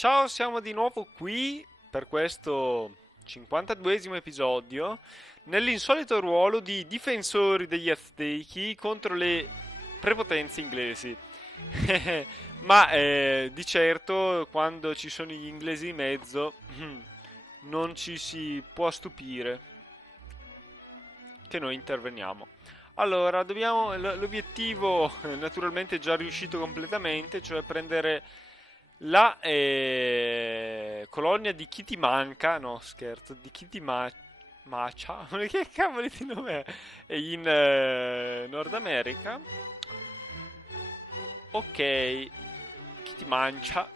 Ciao, siamo di nuovo qui per questo 52esimo episodio nell'insolito ruolo di difensori degli Aztechi contro le prepotenze inglesi. Ma di certo quando ci sono gli inglesi in mezzo non ci si può stupire che noi interveniamo. Allora, l'obiettivo naturalmente è già riuscito completamente, cioè prendere la colonia di Kitimanca, no scherzo, di Macha, che cavolo di nome è? In Nord America. Ok, Kitimancia.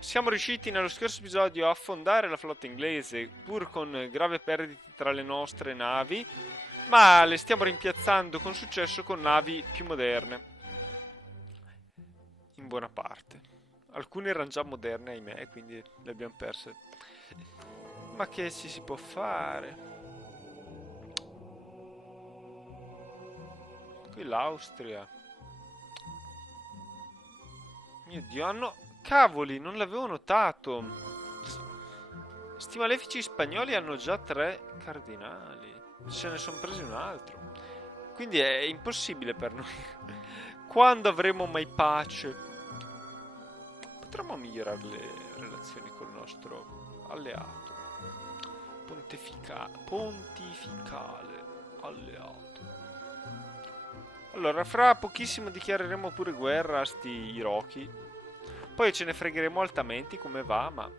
Siamo riusciti nello scorso episodio a affondare la flotta inglese, pur con grave perdite tra le nostre navi, ma le stiamo rimpiazzando con successo con navi più moderne, in buona parte. Alcune erano già moderne, ahimè, quindi le abbiamo perse. Ma che ci si può fare? Qui l'Austria. Mio Dio, hanno... Cavoli, non l'avevo notato. Sti malefici spagnoli hanno già 3 cardinali. Se ne sono presi un altro. Quindi è impossibile per noi. Quando avremo mai pace? Potremmo migliorare le relazioni col nostro alleato. Pontificale alleato. Allora, fra pochissimo dichiareremo pure guerra a sti Irochi. Poi ce ne fregheremo altamente come va, ma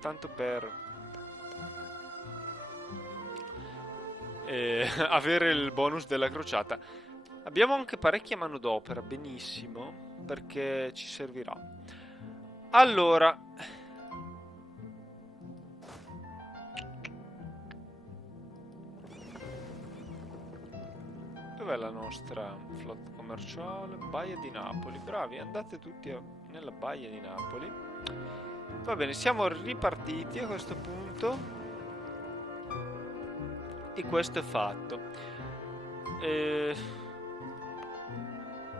tanto per avere il bonus della crociata. Abbiamo anche parecchia manodopera, benissimo, perché ci servirà. Allora, dov'è la nostra flotta commerciale? Baia di Napoli. Bravi, andate tutti nella Baia di Napoli. Va bene, siamo ripartiti a questo punto. E questo è fatto.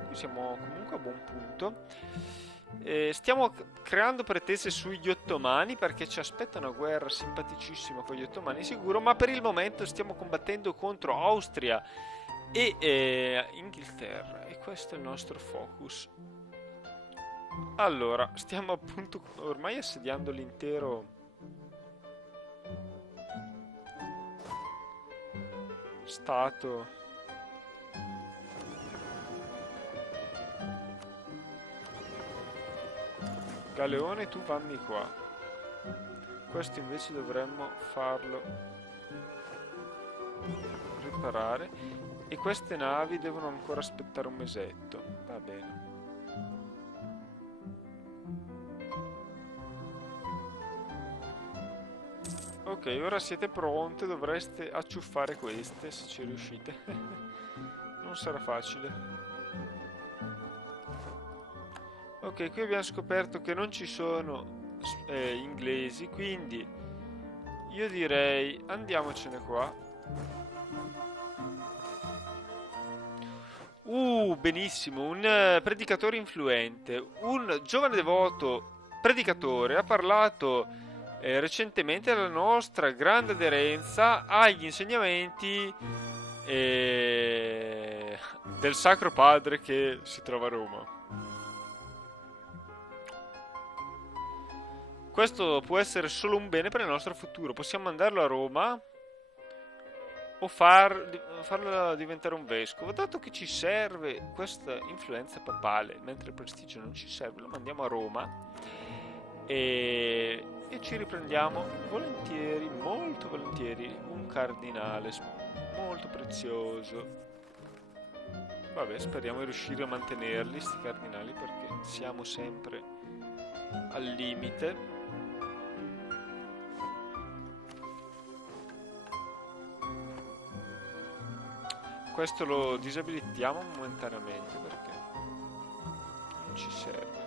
Qui siamo comunque a buon punto. Stiamo creando pretese sugli ottomani perché ci aspetta una guerra simpaticissima con gli ottomani sicuro, ma per il momento stiamo combattendo contro Austria e Inghilterra e questo è il nostro focus. Allora, stiamo appunto ormai assediando l'intero stato. Galeone, tu vammi qua. Questo invece dovremmo farlo riparare. E queste navi devono ancora aspettare un mesetto. Va bene. Ok, ora siete pronte, dovreste acciuffare queste se ci riuscite. Non sarà facile. Ok, qui abbiamo scoperto che non ci sono inglesi, quindi io direi andiamocene qua. Benissimo, un predicatore influente, un giovane devoto predicatore ha parlato recentemente della nostra grande aderenza agli insegnamenti del Sacro Padre che si trova a Roma. Questo può essere solo un bene per il nostro futuro. Possiamo mandarlo a Roma o farlo diventare un vescovo. Dato che ci serve questa influenza papale, mentre il prestigio non ci serve, lo mandiamo a Roma e ci riprendiamo volentieri, molto volentieri, un cardinale molto prezioso. Vabbè, speriamo di riuscire a mantenerli, sti cardinali, perché siamo sempre al limite. Questo lo disabilitiamo momentaneamente perché non ci serve.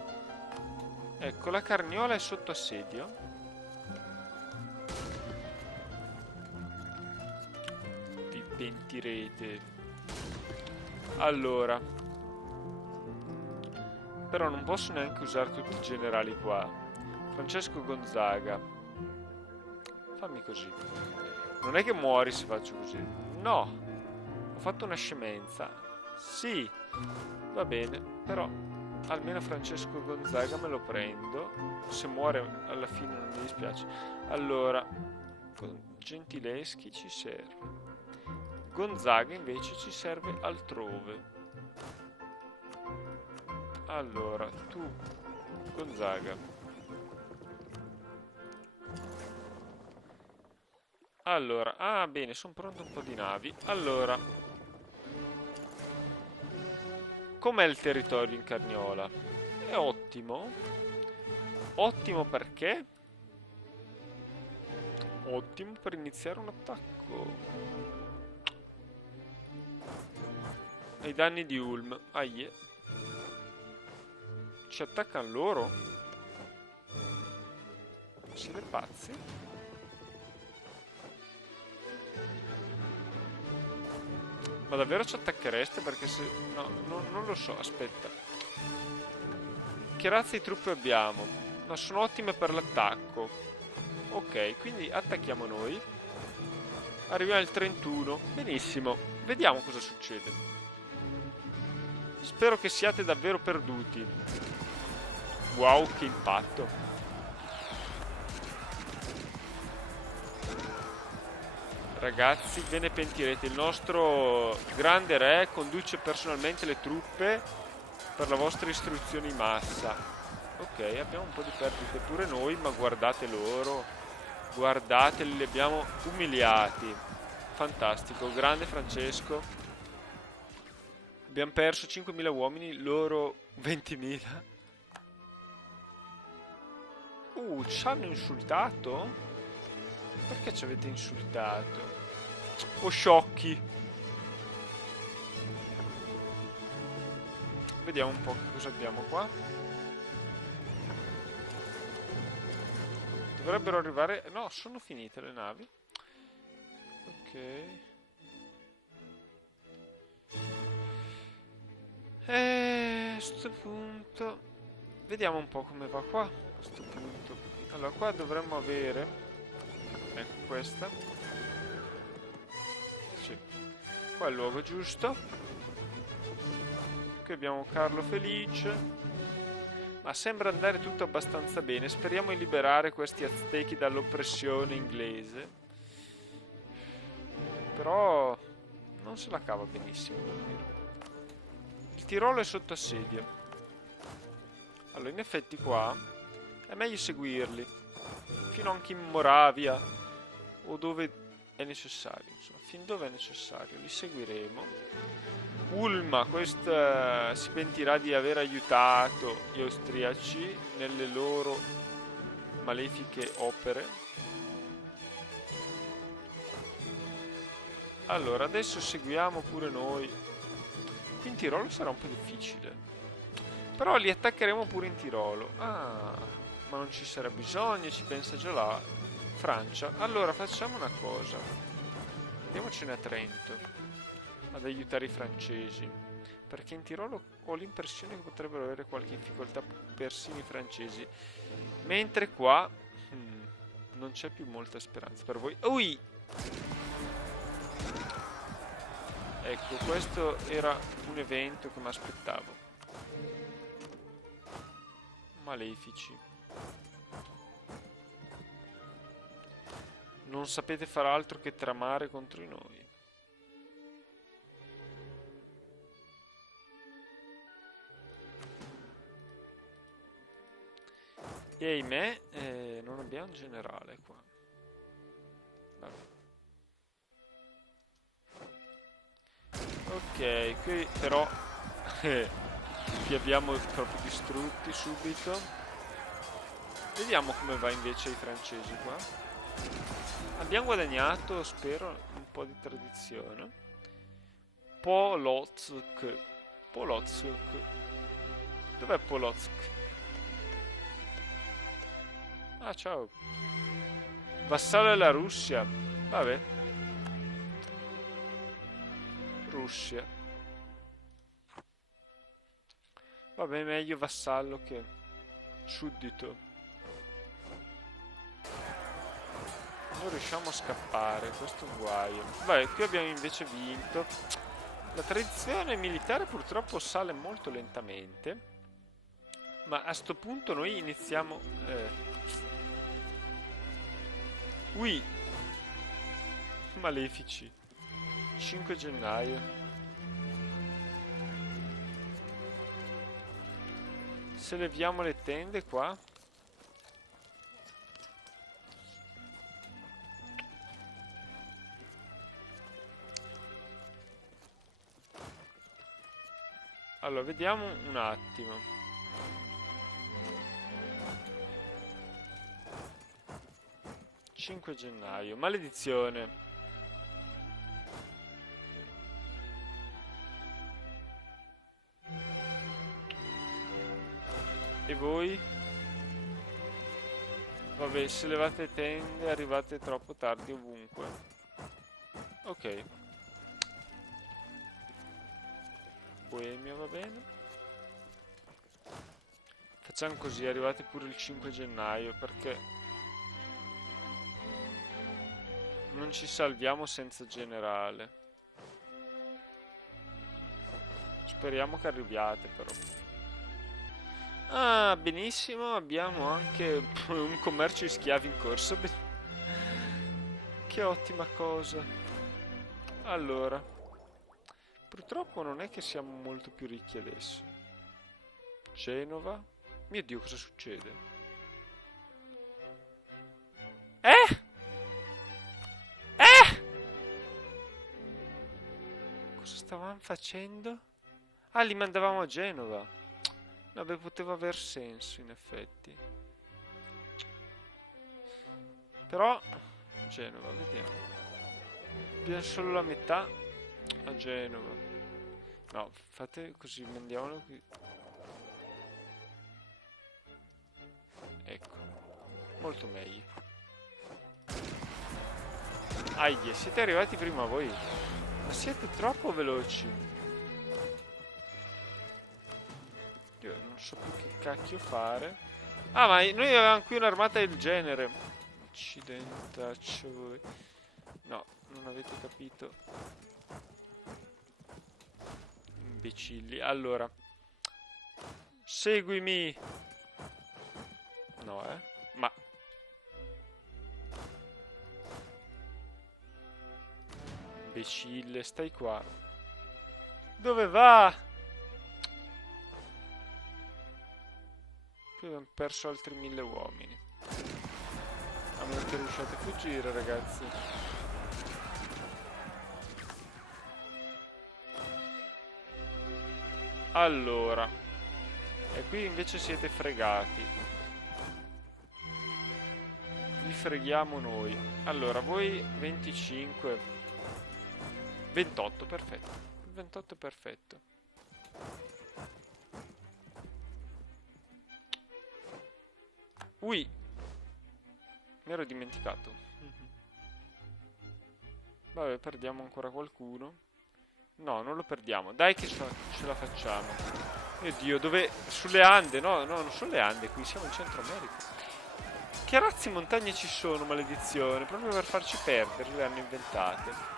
Ecco, la carniola è sotto assedio. Vi pentirete. Allora, Però non posso neanche usare tutti i generali qua. Francesco Gonzaga. Fammi così. Non è che muori se faccio così. No. Ho fatto una scemenza. Sì. Va bene. Però almeno Francesco Gonzaga me lo prendo. Se muore alla fine non mi dispiace. Allora, Gentileschi ci serve. Gonzaga invece ci serve altrove. Allora, tu, Gonzaga. Allora, ah bene, sono pronto un po' di navi. Allora, com'è il territorio in Carniola? È ottimo. Ottimo perché? Ottimo per iniziare un attacco. Ai danni di Ulm. Aie. Ci attaccano loro? Siete pazzi? Ma davvero ci attacchereste? Perché se... No, non lo so, aspetta. Che razza di truppe abbiamo? No, sono ottime per l'attacco. Ok, quindi attacchiamo noi. Arriviamo al 31. Benissimo. Vediamo cosa succede. Spero che siate davvero perduti. Wow, che impatto. Ragazzi, ve ne pentirete. Il nostro grande re conduce personalmente le truppe per la vostra istruzione in massa. Ok, abbiamo un po' di perdite pure noi, ma guardate loro. Guardateli, li abbiamo umiliati. Fantastico, grande Francesco. Abbiamo perso 5.000 uomini, loro 20.000. Ci hanno insultato? Perché ci avete insultato? Oh, sciocchi. Vediamo un po' che cosa abbiamo qua. Dovrebbero arrivare... No, sono finite le navi. Ok. A sto punto... Vediamo un po' come va qua. A sto punto. Allora, qua dovremmo avere... Ecco questa. Sì. Qua è il luogo giusto. Qui abbiamo Carlo Felice. Ma sembra andare tutto abbastanza bene. Speriamo di liberare questi aztechi dall'oppressione inglese. Però non se la cava benissimo, devo dire. Il Tirolo è sotto assedio. Allora, in effetti qua è meglio seguirli. Fino anche in Moravia. O dove è necessario. Insomma, fin dove è necessario. Li seguiremo. Ulma, questa si pentirà di aver aiutato gli austriaci nelle loro malefiche opere. Allora, adesso seguiamo pure noi. Qui in Tirolo sarà un po' difficile. Però li attaccheremo pure in Tirolo. Ah, ma non ci sarà bisogno, ci pensa già la Francia. Allora, facciamo una cosa. Andiamocene a Trento ad aiutare i francesi, perché in Tirolo ho l'impressione che potrebbero avere qualche difficoltà persino i francesi, mentre qua non c'è più molta speranza per voi. Ui! Ecco, questo era un evento che mi aspettavo. Malefici. Non sapete far altro che tramare contro di noi. E ahimè, non abbiamo un generale qua. Vabbè. Ok, qui però li abbiamo proprio distrutti subito. Vediamo come va invece ai francesi qua. Abbiamo guadagnato, spero, un po' di tradizione. Polotsk. Polotsk. Dov'è Polotsk? Ah, ciao. Vassallo della Russia. Vabbè. Russia. Vabbè, meglio vassallo che suddito. Non riusciamo a scappare, questo è un guaio. Vabbè, qui abbiamo invece vinto. La tradizione militare purtroppo sale molto lentamente. Ma a sto punto noi iniziamo... Ui! Malefici. 5 gennaio. Se leviamo le tende qua. Allora, vediamo un attimo. Gennaio, maledizione. E voi? Vabbè, se levate tende arrivate troppo tardi ovunque. Ok. Boemia va bene. Facciamo così, arrivate pure il 5 gennaio perché non ci salviamo senza generale. Speriamo che arriviate però. Ah, benissimo, abbiamo anche un commercio di schiavi in corso. Che ottima cosa. Allora, purtroppo non è che siamo molto più ricchi adesso. Genova. Mio Dio, cosa succede? Cosa stavamo facendo? Ah, li mandavamo a Genova. Vabbè, poteva aver senso in effetti. Però Genova, vediamo. Abbiamo solo la metà a Genova. No, fate così, mandiamolo qui. Ecco, molto meglio. Aie, siete arrivati prima voi. Ma siete troppo veloci. Io non so più che cacchio fare. Ah, ma noi avevamo qui un'armata del genere. Accidentaccio voi. No, non avete capito. Imbecilli. Allora. Seguimi. No, ma... Imbecille, stai qua. Dove va? Qui abbiamo perso altri 1000 uomini. A meno che riusciate a fuggire, ragazzi. Allora. E qui invece siete fregati. Vi freghiamo noi. Allora, voi 25. 28, perfetto. 28 perfetto. Ui! Mi ero dimenticato. Vabbè, perdiamo ancora qualcuno. No, non lo perdiamo. Dai che ce la facciamo. Mio Dio, dove... Sulle Ande? No, no, non sono le Ande, qui siamo in Centro America. Che razze montagne ci sono, maledizione? Proprio per farci perdere, le hanno inventate.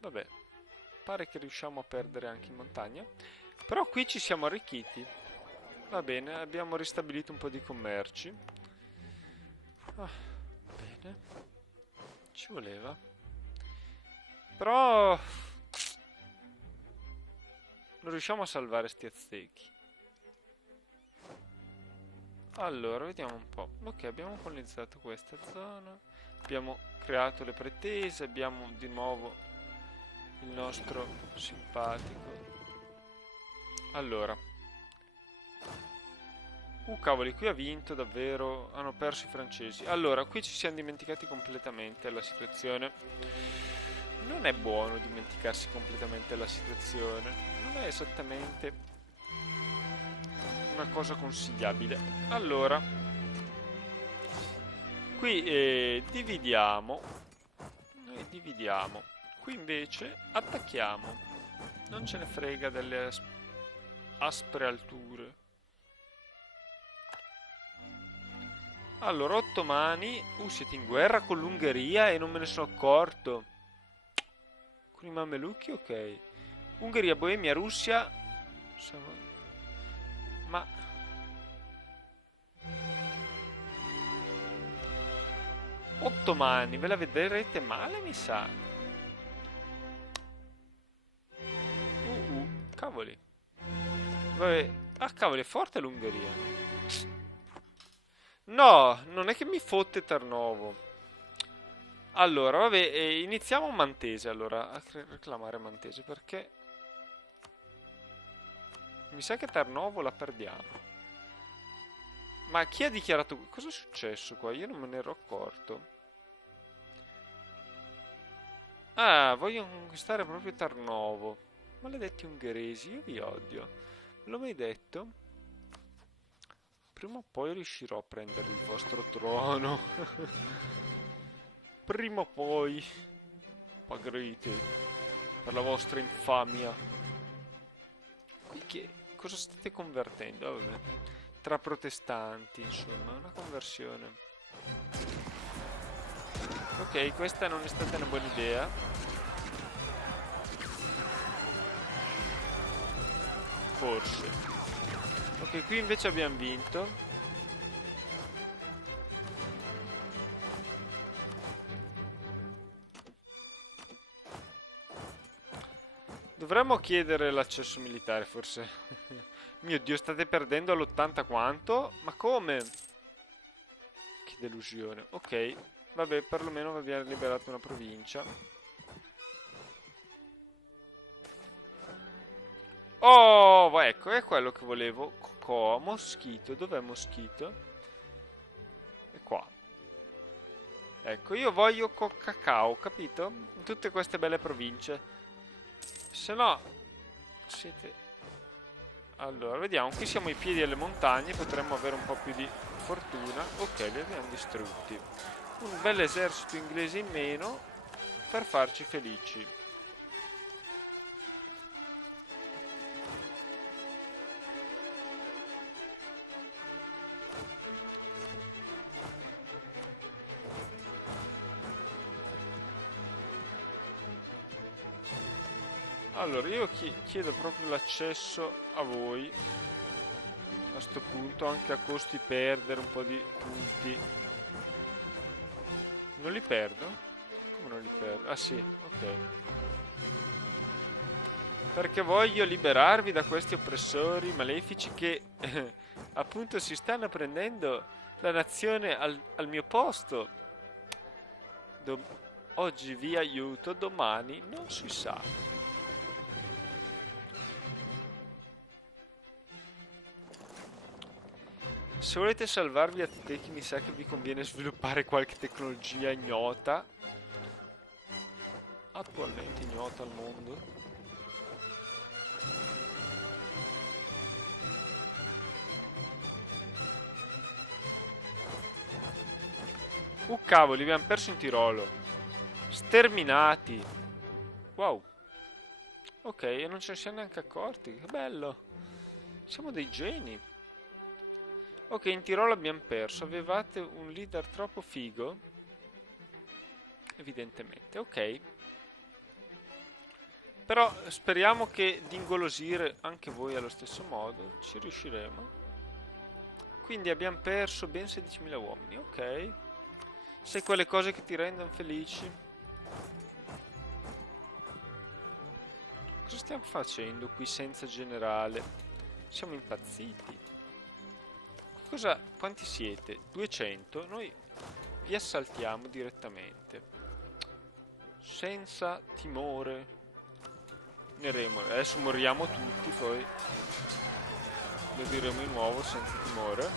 Vabbè, pare che riusciamo a perdere anche in montagna. Però qui ci siamo arricchiti. Va bene, abbiamo ristabilito un po' di commerci. Ah, bene. Ci voleva. Però... non riusciamo a salvare sti aztechi. Allora, vediamo un po'. Ok, abbiamo colonizzato questa zona. Abbiamo creato le pretese. Abbiamo di nuovo il nostro simpatico. Allora. Cavoli, qui ha vinto davvero. Hanno perso i francesi. Allora, qui ci siamo dimenticati completamente la situazione. Non è buono dimenticarsi completamente la situazione. Non è esattamente una cosa consigliabile. Allora, qui dividiamo. Noi dividiamo. Qui invece attacchiamo. Non ce ne frega delle aspre alture. Allora, ottomani. Siete in guerra con l'Ungheria e non me ne sono accorto. Con i mamelucchi, ok. Ungheria, Boemia, Russia. Ma... Ottomani, ve la vedrete male, mi sa. Cavoli. Vabbè. Ah, cavoli, è forte l'Ungheria. No, non è che mi fotte Tarnovo. Allora, vabbè, iniziamo Mantese, allora, a reclamare Mantese, perché mi sa che Tarnovo la perdiamo. Ma chi ha dichiarato... Cosa è successo qua? Io non me ne ero accorto. Ah, voglio conquistare proprio Tarnovo. Maledetti ungheresi, io vi odio. Me l'ho mai detto? Prima o poi riuscirò a prendere il vostro trono. Prima o poi pagherete per la vostra infamia. Qui che cosa state convertendo? Vabbè. Tra protestanti, insomma, una conversione. Ok, questa non è stata una buona idea. Forse. Ok, qui invece abbiamo vinto. Dovremmo chiedere l'accesso militare, forse. Mio Dio, state perdendo all'80 quanto? Ma come? Che delusione. Ok, vabbè, perlomeno vi abbiamo liberato una provincia. Oh, ecco, è quello che volevo. Cocoa, Moschito. Dov'è Moschito? È qua. Ecco, io voglio cacao, capito? In tutte queste belle province. Se no, siete... Allora, vediamo, qui siamo ai piedi delle montagne, potremmo avere un po' più di fortuna. Ok, li abbiamo distrutti. Un bel esercito inglese in meno per farci felici. Allora, io chiedo proprio l'accesso a voi. A sto punto, anche a costi perdere un po' di punti. Non li perdo? Come non li perdo? Ah sì, ok. Perché voglio liberarvi da questi oppressori malefici che appunto si stanno prendendo la nazione al mio posto. Oggi vi aiuto, domani non si sa. Se volete salvarvi a te, mi sa che vi conviene sviluppare qualche tecnologia ignota. Attualmente ignota al mondo. Cavoli, abbiamo perso in Tirolo. Sterminati. Wow. Ok, e non ce ne siamo neanche accorti. Che bello. Siamo dei geni. Ok, in Tirolo abbiamo perso. Avevate un leader troppo figo. Evidentemente, ok. Però speriamo che di ingolosire anche voi allo stesso modo. Ci riusciremo. Quindi abbiamo perso ben 16.000 uomini, ok. Sai quelle cose che ti rendono felici? Cosa stiamo facendo qui senza generale? Siamo impazziti. Quanti siete? 200? Noi vi assaltiamo direttamente. Senza timore. Adesso moriamo tutti, poi lo diremo di nuovo senza timore.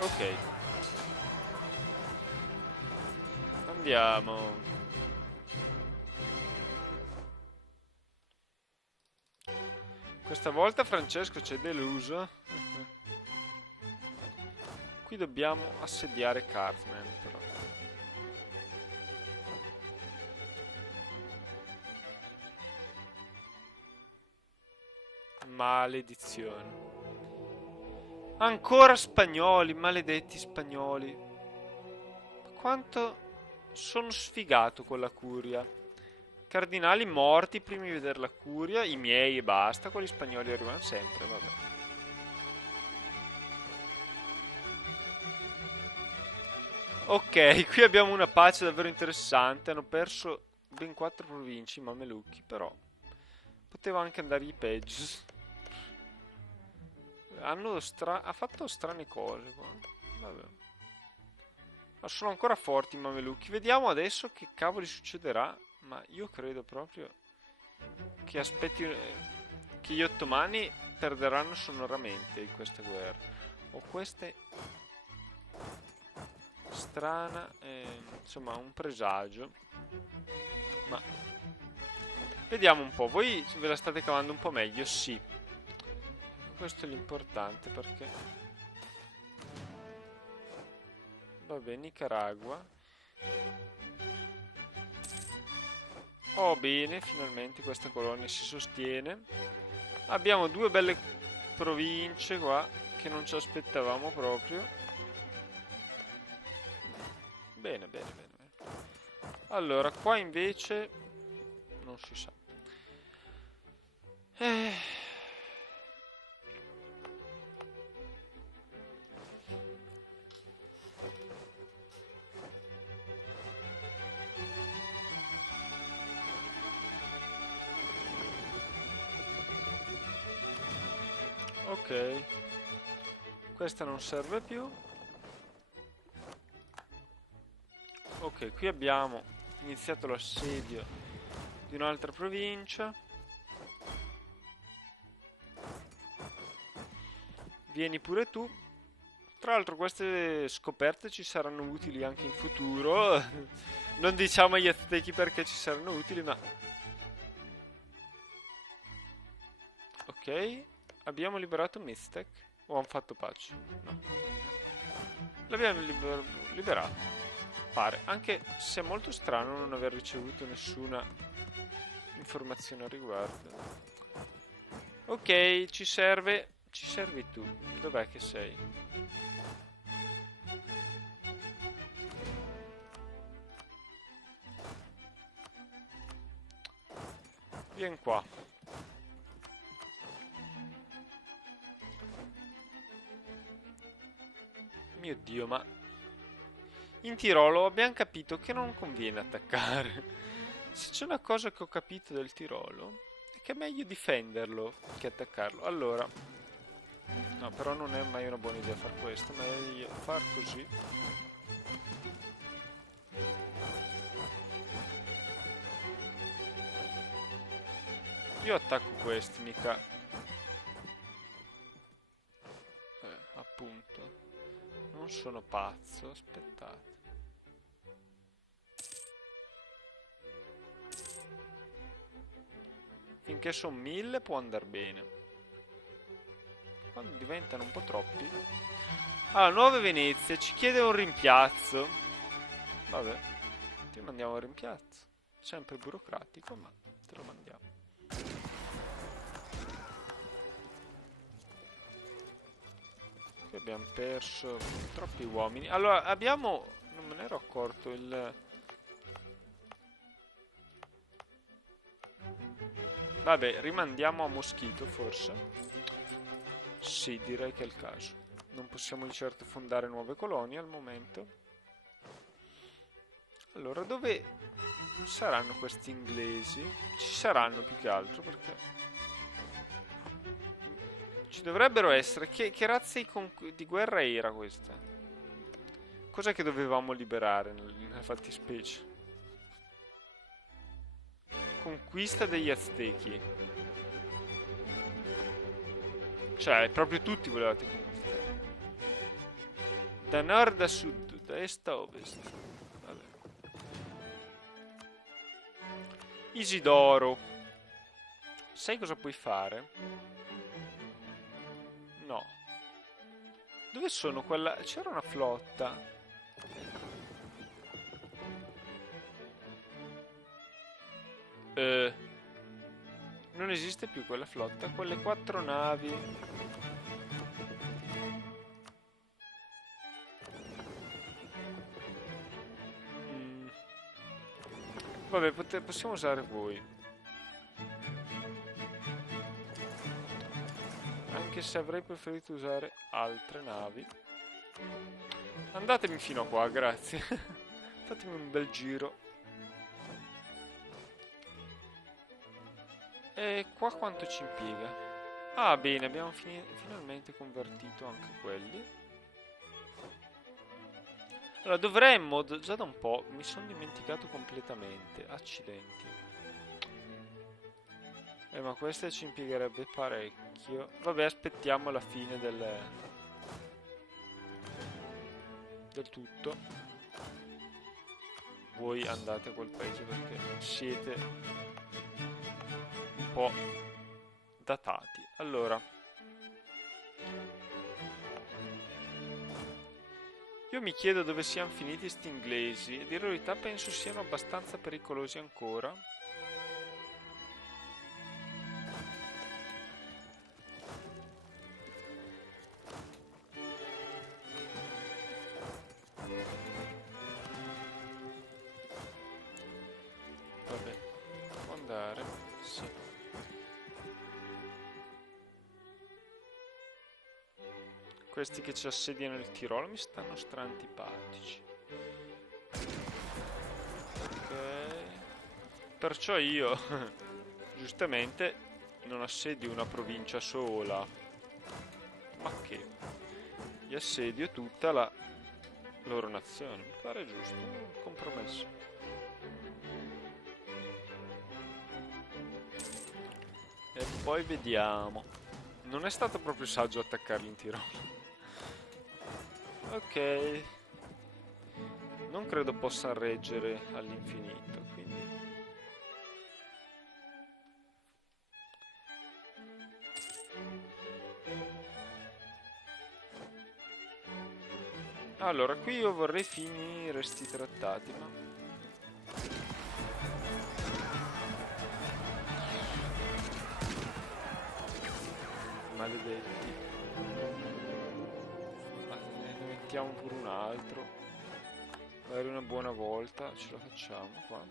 Ok. Andiamo. Questa volta Francesco ci è deluso. Qui dobbiamo assediare Cartman, però. Maledizione. Ancora spagnoli, maledetti spagnoli. Quanto sono sfigato con la curia. Cardinali morti prima di vedere la curia, i miei e basta, quelli spagnoli arrivano sempre, vabbè. Ok, qui abbiamo una pace davvero interessante, hanno perso ben 4 province i mamelucchi, però poteva anche andargli peggio. Ha fatto strane cose qua. Vabbè. Ma sono ancora forti i mamelucchi. Vediamo adesso che cavoli succederà. Ma io credo proprio che che gli ottomani perderanno sonoramente in questa guerra. Ho queste strana, insomma, un presagio. Ma vediamo un po'. Voi ve la state cavando un po' meglio? Sì. Questo è l'importante perché... Vabbè, Nicaragua. Oh, bene, finalmente questa colonia si sostiene. Abbiamo due belle province qua che non ci aspettavamo proprio. Bene, bene, bene, bene. Allora, qua invece non si sa. Ok, questa non serve più. Ok, qui abbiamo iniziato l'assedio di un'altra provincia. Vieni pure tu. Tra l'altro queste scoperte ci saranno utili anche in futuro. Non diciamo agli aztechi perché ci saranno utili, ma... Ok, abbiamo liberato Mistec. O hanno fatto pace? No. L'abbiamo liberato. Pare, anche se è molto strano non aver ricevuto nessuna informazione al riguardo. Ok, ci servi tu. Dov'è che sei? Vieni qua. Mio Dio, ma... In Tirolo abbiamo capito che non conviene attaccare. Se c'è una cosa che ho capito del Tirolo è che è meglio difenderlo che attaccarlo. Allora, no, però non è mai una buona idea far questo, ma è meglio far così. Io attacco questi, mica... appunto. Non sono pazzo, aspettate. Finché sono 1000 può andare bene. Quando diventano un po' troppi. Allora, Nuova Venezia ci chiede un rimpiazzo. Vabbè, ti mandiamo un rimpiazzo. Sempre burocratico, ma te lo mandiamo. Qui abbiamo perso troppi uomini. Allora, abbiamo... Non me ne ero accorto il... Vabbè, rimandiamo a Moschito, forse. Sì, direi che è il caso. Non possiamo di certo fondare nuove colonie al momento. Allora, dove saranno questi inglesi? Ci saranno più che altro, perché... Ci dovrebbero essere. Che razza di guerra era questa? Cos'è che dovevamo liberare nella fattispecie? Conquista degli Aztechi. Cioè, proprio tutti volevate conquistare. Da nord a sud, da est a ovest. Vabbè. Isidoro. Sai cosa puoi fare? No. Dove sono quella... C'era una flotta. Non esiste più quella flotta, quelle 4 navi. Mm. Vabbè, possiamo usare voi. Anche se avrei preferito usare altre navi. Andatemi fino a qua, grazie. Fatemi un bel giro. E qua quanto ci impiega? Ah, bene, abbiamo finalmente convertito anche quelli. Allora, dovremmo, già da un po', mi sono dimenticato completamente. Accidenti. Ma questa ci impiegherebbe parecchio. Vabbè, aspettiamo la fine del tutto. Voi andate a quel paese perché siete un po' datati. Allora, io mi chiedo dove siano finiti sti inglesi e di verità penso siano abbastanza pericolosi ancora. Vabbè, può andare, sì. Questi che ci assediano il Tirolo mi stanno strantipatici. Ok. Perciò io, giustamente, non assedio una provincia sola, ma che gli assedio tutta la loro nazione. Mi pare giusto, un compromesso. E poi vediamo. Non è stato proprio saggio attaccarli in Tirolo. Ok. Non credo possa reggere all'infinito, quindi... Allora, qui io vorrei finire sti trattati, ma... Maledetti. Ne mettiamo pure un altro. Magari una buona volta ce la facciamo qua.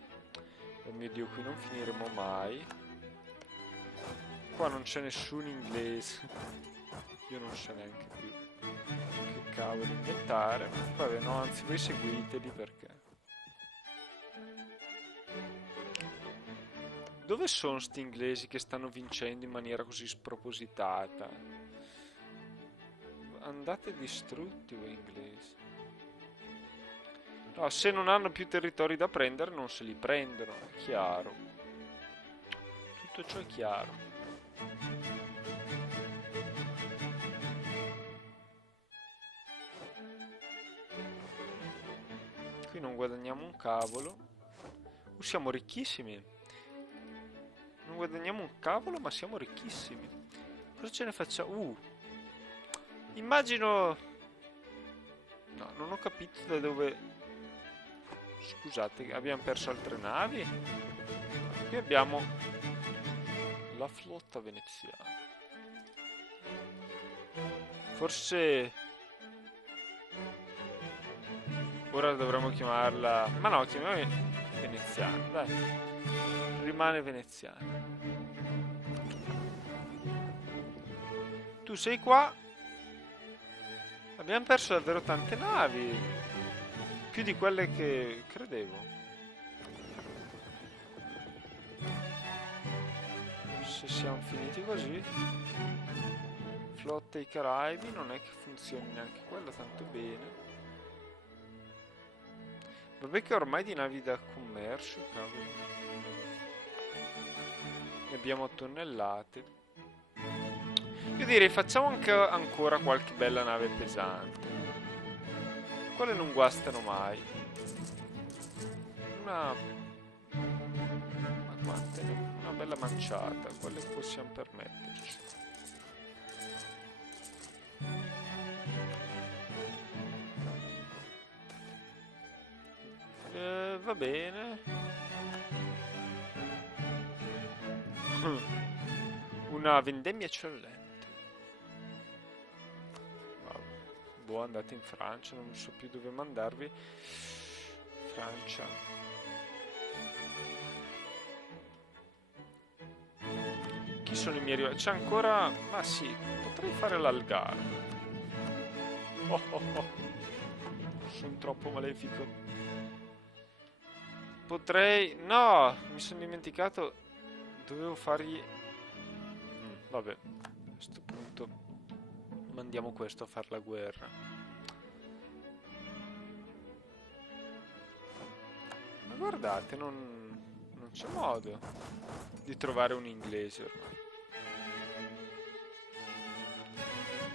Oh mio Dio, qui non finiremo mai. Qua non c'è nessun inglese. Io non so neanche più che cavolo inventare. Vabbè, no, anzi voi seguiteli perché... Dove sono sti inglesi che stanno vincendo in maniera così spropositata? Andate distrutti voi inglesi. No, se non hanno più territori da prendere non se li prendono, è chiaro. Tutto ciò è chiaro. Qui non guadagniamo un cavolo. Siamo ricchissimi. Non guadagniamo un cavolo, ma siamo ricchissimi. Cosa ce ne facciamo? Immagino... No, non ho capito da dove... Scusate, abbiamo perso altre navi? Qui abbiamo la flotta veneziana. Forse... Ora dovremmo chiamarla... Ma no, chiamiamola veneziana, dai. Rimane veneziana. Tu sei qua. Abbiamo perso davvero tante navi. Più di quelle che credevo. Se siamo finiti così. Flotte ai Caraibi. Non è che funzioni neanche quello tanto bene. Vabbè che ormai di navi da commercio, cavolo. Ne abbiamo tonnellate. Io direi facciamo anche ancora qualche bella nave pesante. Quelle non guastano mai. Ma quante? Una bella manciata. Quelle possiamo permetterci. Va bene. una vendemmia eccellente. Vabbè. Boh, andate in Francia, non so più dove mandarvi. Francia. Chi sono i miei rivali? C'è ancora... Ma sì, potrei fare l'Algarve. Oh oh oh. Sono troppo malefico. Potrei... No, mi sono dimenticato. Dovevo fargli... vabbè, a questo punto mandiamo questo a fare la guerra. Ma guardate, non c'è modo di trovare un inglese ormai.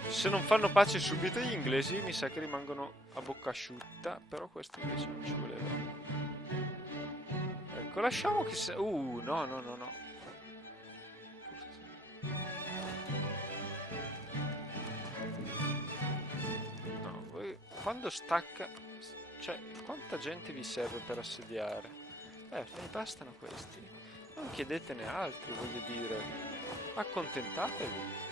Se non fanno pace subito gli inglesi, mi sa che rimangono a bocca asciutta, però questo invece non ci voleva. Ecco, lasciamo che se... no, no, no, no. No, voi quando stacca... Cioè, quanta gente vi serve per assediare? Ne bastano questi. Non chiedetene altri, voglio dire. Accontentatevi.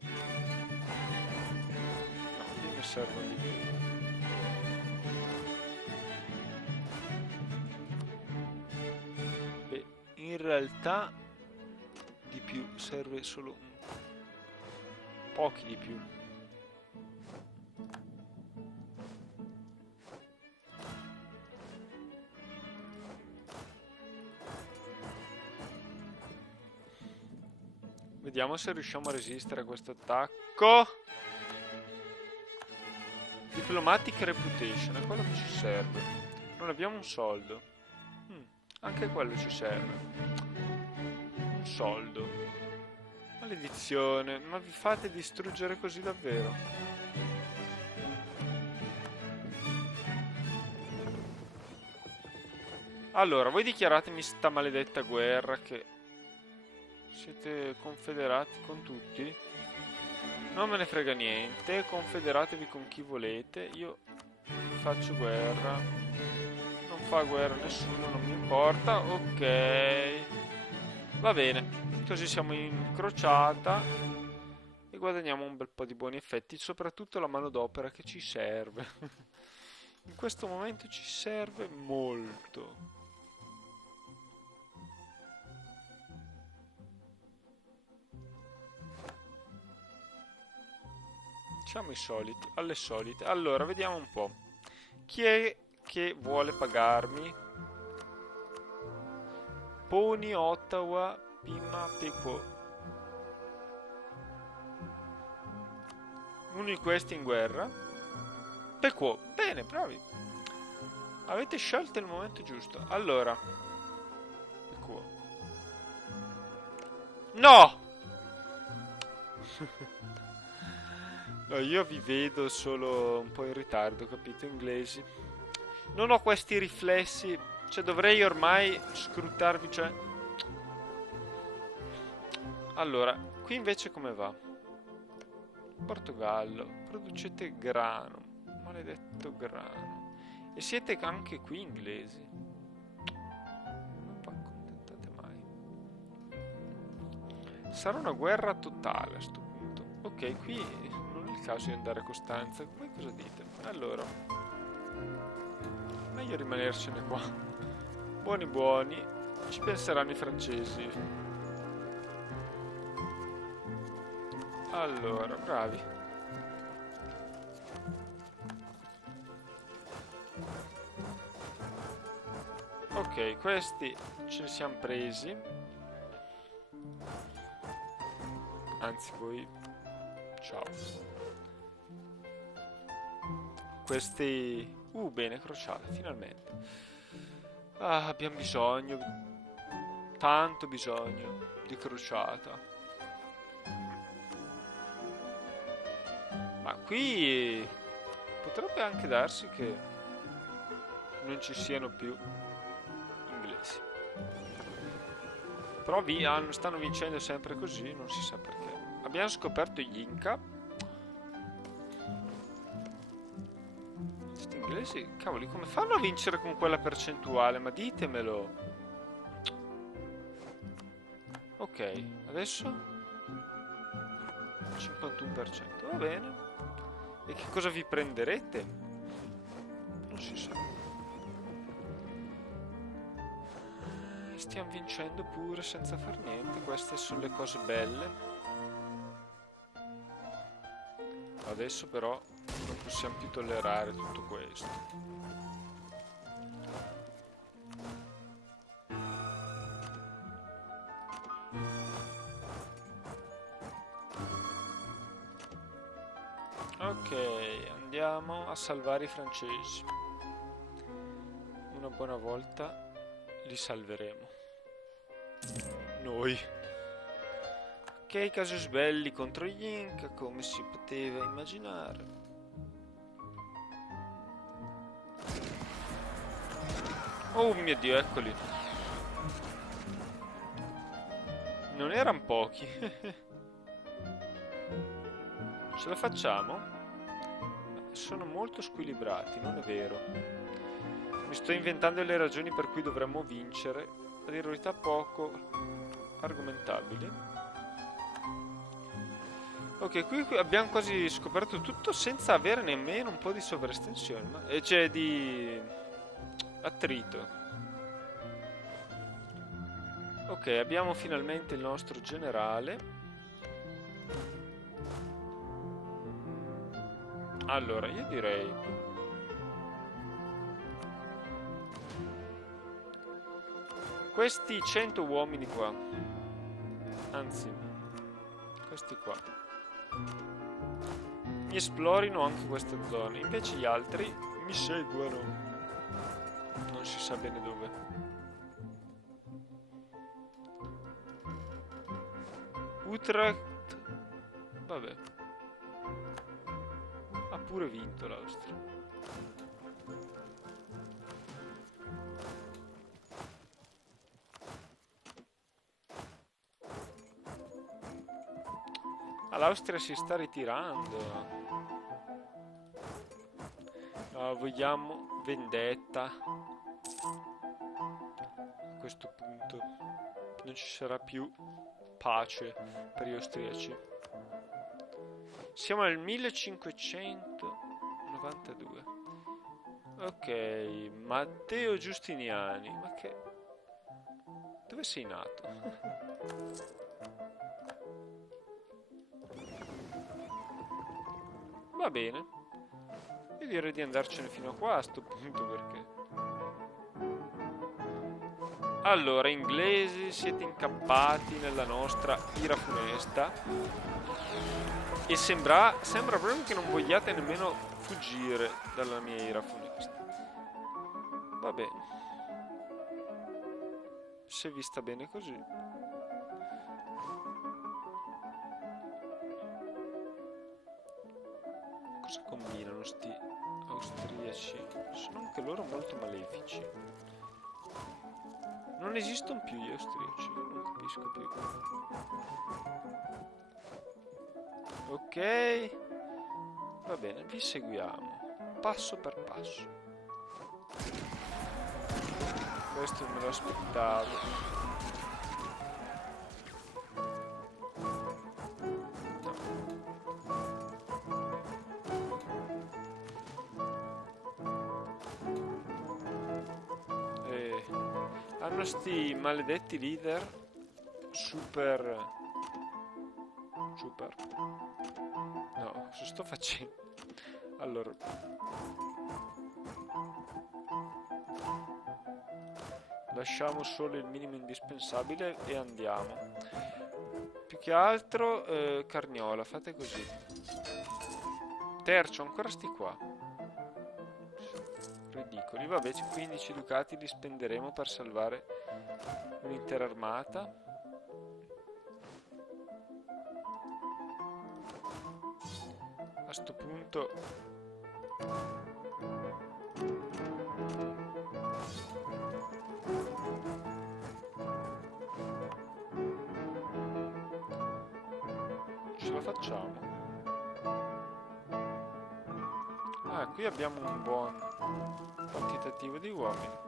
No, qui mi servono di più. Beh, in realtà di più serve solo pochi di più. Vediamo se riusciamo a resistere a questo attacco. Diplomatic Reputation, è quello che ci serve. Non abbiamo un soldo. Anche quello ci serve. Un soldo. Maledizione, ma vi fate distruggere così davvero? Allora, voi dichiaratemi sta maledetta guerra che... Siete confederati con tutti? Non me ne frega niente, confederatevi con chi volete, io faccio guerra. Non fa guerra nessuno, non mi importa, ok. Va bene, così siamo in crociata e guadagniamo un bel po' di buoni effetti, soprattutto la manodopera che ci serve. In questo momento ci serve molto. Siamo i soliti, alle solite. Allora, vediamo un po'. Chi è che vuole pagarmi? Pony, Ottawa, Pima, Pequo. Uno di questi in guerra. Pequo. Bene, bravi. Avete scelto il momento giusto. Allora. Pequo. No! No, io vi vedo solo un po' in ritardo, capito, inglesi. Non ho questi riflessi, cioè dovrei ormai scrutarvi, cioè... Allora, qui invece come va? Portogallo, producete grano, maledetto grano. E siete anche qui inglesi. Non vi accontentate mai. Sarà una guerra totale a sto punto. Ok, qui... caso di andare a Costanza. Voi cosa dite? Allora, meglio rimanercene qua. Buoni buoni, ci penseranno i francesi. Allora, bravi. Ok, questi ce li siamo presi. Anzi, voi... Ciao. Questi... bene, crociata, finalmente. Ah, abbiamo bisogno. Tanto bisogno di crociata. Ma qui... potrebbe anche darsi che non ci siano più inglesi. Però stanno vincendo sempre così, non si sa perché. Abbiamo scoperto gli Inca. Inglesi, cavoli, come fanno a vincere con quella percentuale? Ma ditemelo. Ok, adesso 51%, va bene. E che cosa vi prenderete? Non si sa. Stiamo vincendo pure senza far niente, queste sono le cose belle. Adesso però non possiamo più tollerare tutto questo. Ok, andiamo a salvare i francesi. Una buona volta li salveremo. Noi. Ok, casus belli contro gli Inca, come si poteva immaginare. Oh mio Dio, eccoli. Non erano pochi. Ce la facciamo? Sono molto squilibrati, non è vero. Mi sto inventando le ragioni per cui dovremmo vincere. A dire la verità poco argomentabili. Ok, qui abbiamo quasi scoperto tutto senza avere nemmeno un po' di sovraestensione. Cioè di attrito. Ok, abbiamo finalmente il nostro generale. Allora, io direi... Questi 100 uomini qua. Anzi, questi qua. Mi esplorino anche queste zone. Invece gli altri mi seguono. Non si sa bene dove. Utrecht. Vabbè. Ha pure vinto l'Austria. L'Austria si sta ritirando. No, vogliamo vendetta. A questo punto non ci sarà più pace per gli austriaci. Siamo nel 1592. Ok, Matteo Giustiniani. Ma che... Dove sei nato? Va bene. Io direi di andarcene fino a qua a sto punto perché... Allora, inglesi, siete incappati nella nostra ira funesta. E sembra proprio che non vogliate nemmeno fuggire dalla mia ira funesta. Va bene. Se vi sta bene così. Cosa combinano sti austriaci? Sono anche loro molto malefici. Non esistono più gli austriaci, non capisco più. Ok. Va bene, vi seguiamo. Passo per passo. Questo me lo aspettavo. Hanno sti maledetti leader super... No, cosa sto facendo? Allora... Lasciamo solo il minimo indispensabile e andiamo. Più che altro Carniola, fate così. Tercio, ancora sti qua. Ridicoli. Vabbè, 15 ducati li spenderemo per salvare un'intera armata. A sto punto ce la facciamo. Ah, qui abbiamo un buon quantitativo di uomini.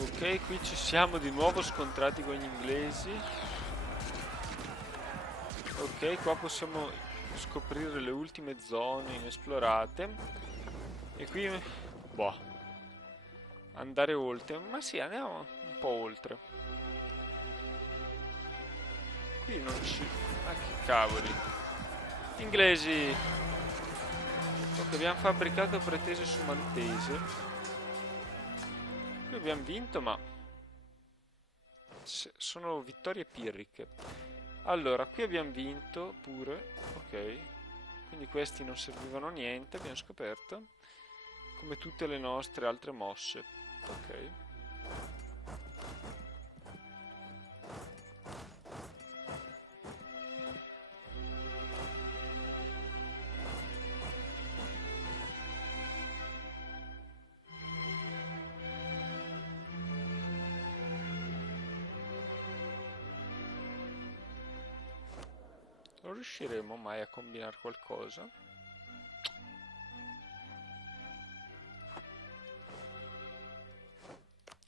Ok, qui ci siamo di nuovo scontrati con gli inglesi. Ok, qua possiamo scoprire le ultime zone inesplorate. E qui, boh, andare oltre. Ma sì, andiamo un po' oltre. Qui non ci... Ah, che cavoli. Inglesi. Ok, abbiamo fabbricato pretese su Maltese. Qui abbiamo vinto, ma sono vittorie pirriche. Allora, qui abbiamo vinto pure. Ok. Quindi questi non servivano a niente, abbiamo scoperto. Come tutte le nostre altre mosse. Ok. Non riusciremo mai a combinare qualcosa?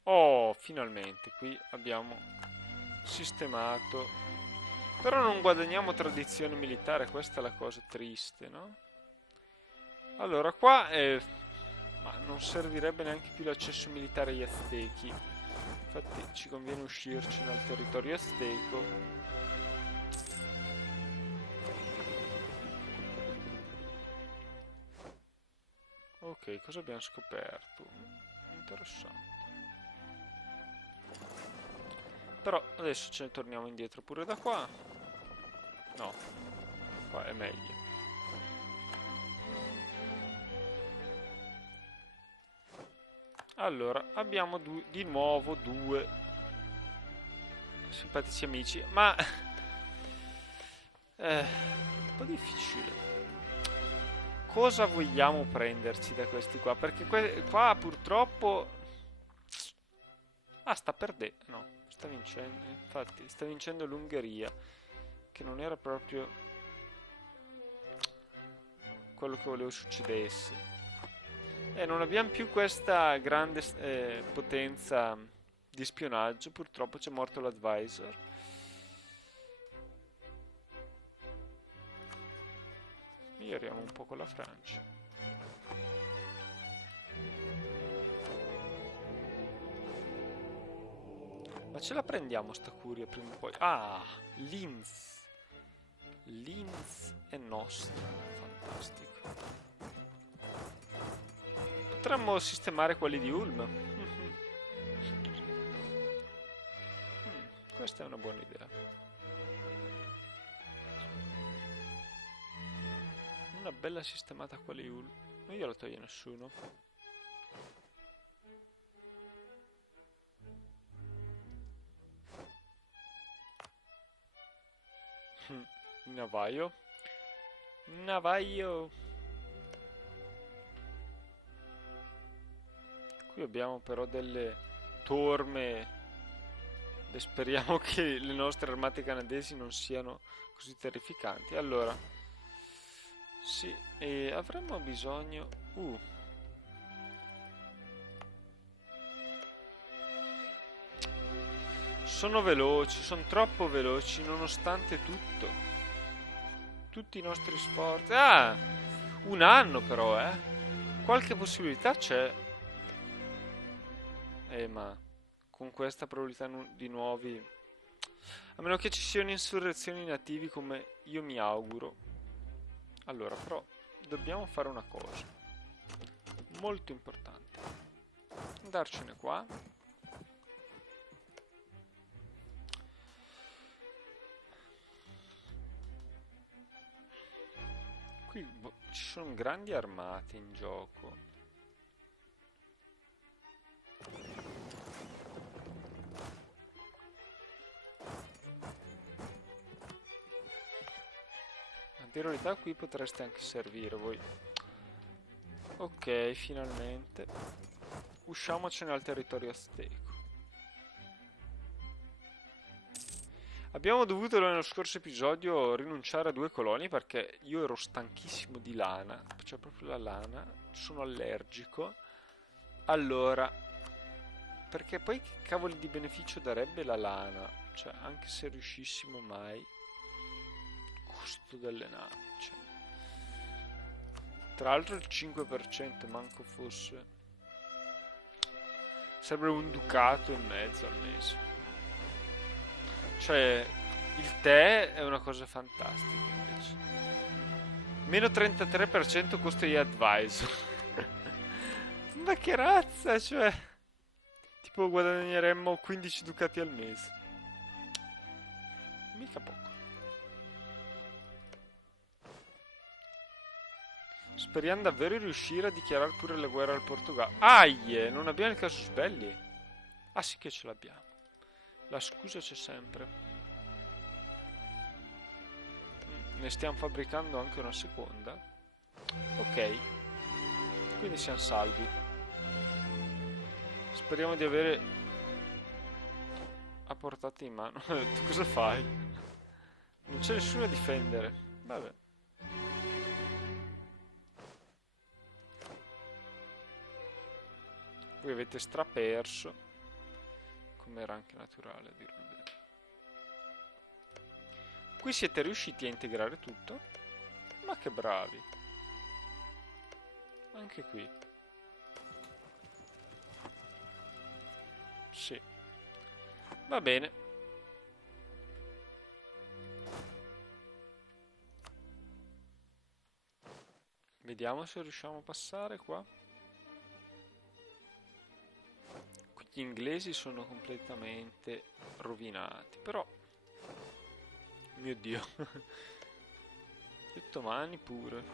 Oh, finalmente, qui abbiamo sistemato. Però non guadagniamo tradizione militare, questa è la cosa triste, no? Allora, qua ma non servirebbe neanche più l'accesso militare agli Aztechi. Infatti ci conviene uscirci dal territorio azteco. Ok, cosa abbiamo scoperto? Interessante. Però adesso ce ne torniamo indietro pure da qua. No, qua è meglio. Allora, abbiamo di nuovo due simpatici amici, ma un po' difficile. Cosa vogliamo prenderci da questi qua? Perché qua purtroppo... Ah, sta perdendo. No, sta vincendo. Infatti, sta vincendo l'Ungheria, che non era proprio quello che volevo succedesse. E non abbiamo più questa grande potenza di spionaggio. Purtroppo c'è morto l'advisor. Miglioriamo un po' con la Francia. Ma ce la prendiamo sta curia prima o poi? Ah, Linz. Linz è nostra. Fantastico. Potremmo sistemare quelli di Ulm. Questa è una buona idea. Una bella sistemata quelli di Ulm. Non glielo toglie nessuno. Navaio. Navaio. Qui abbiamo però delle torme. E speriamo che le nostre armate canadesi non siano così terrificanti. Allora, sì, e avremmo bisogno... Sono veloci, sono troppo veloci nonostante tutto. Tutti i nostri sforzi. Ah! Un anno però, eh? Qualche possibilità c'è. Ma con questa probabilità di nuovi... A meno che ci siano insurrezioni nativi come io mi auguro. Allora, però, dobbiamo fare una cosa. Molto importante. Andarcene qua. Qui ci sono grandi armate in gioco. In realtà qui potreste anche servire voi. Ok, finalmente. Usciamocene dal territorio azteco. Abbiamo dovuto nello scorso episodio rinunciare a 2 colonie perché io ero stanchissimo di lana, cioè proprio la lana, sono allergico. Allora, Perché poi che cavoli di beneficio darebbe la lana? Cioè, anche se riuscissimo mai... Costo delle navi, cioè. Tra l'altro il 5% manco fosse... Sarebbe un ducato e mezzo al mese. Cioè, il tè è una cosa fantastica invece. Meno 33% costo di advisor. Ma che razza, cioè... Tipo guadagneremmo 15 ducati al mese. Mica poco. Speriamo davvero di riuscire a dichiarare pure la guerra al Portogallo. Aie, non abbiamo il casus belli. Ah sì che ce l'abbiamo. La scusa c'è sempre. Ne stiamo fabbricando anche una seconda. Ok. Quindi siamo salvi. Speriamo di avere a portata in mano. Tu cosa fai? Non c'è nessuno a difendere. Vabbè. Voi avete straperso. Come era anche naturale a dirlo bene. Qui siete riusciti a integrare tutto. Ma che bravi. Anche qui. Sì. Va bene. Vediamo se riusciamo a passare qua. Qui gli inglesi sono completamente rovinati. Però... Mio Dio. Gli ottomani pure.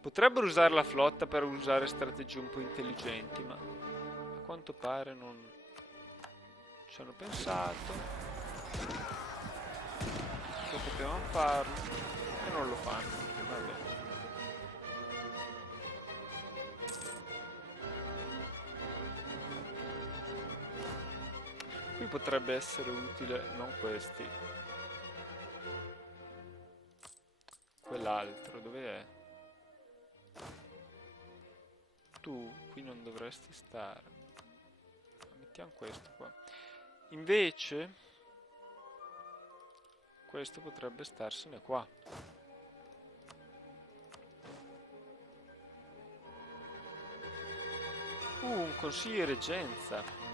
Potrebbero usare la flotta per usare strategie un po' intelligenti, ma a quanto pare non ci hanno pensato. Che potevano farlo e non lo fanno. Vabbè. Qui potrebbe essere utile, non questi. Quell'altro, dov'è? Tu qui non dovresti stare. Mettiamo questo qua. Invece questo potrebbe starsene qua. Un consiglio di reggenza.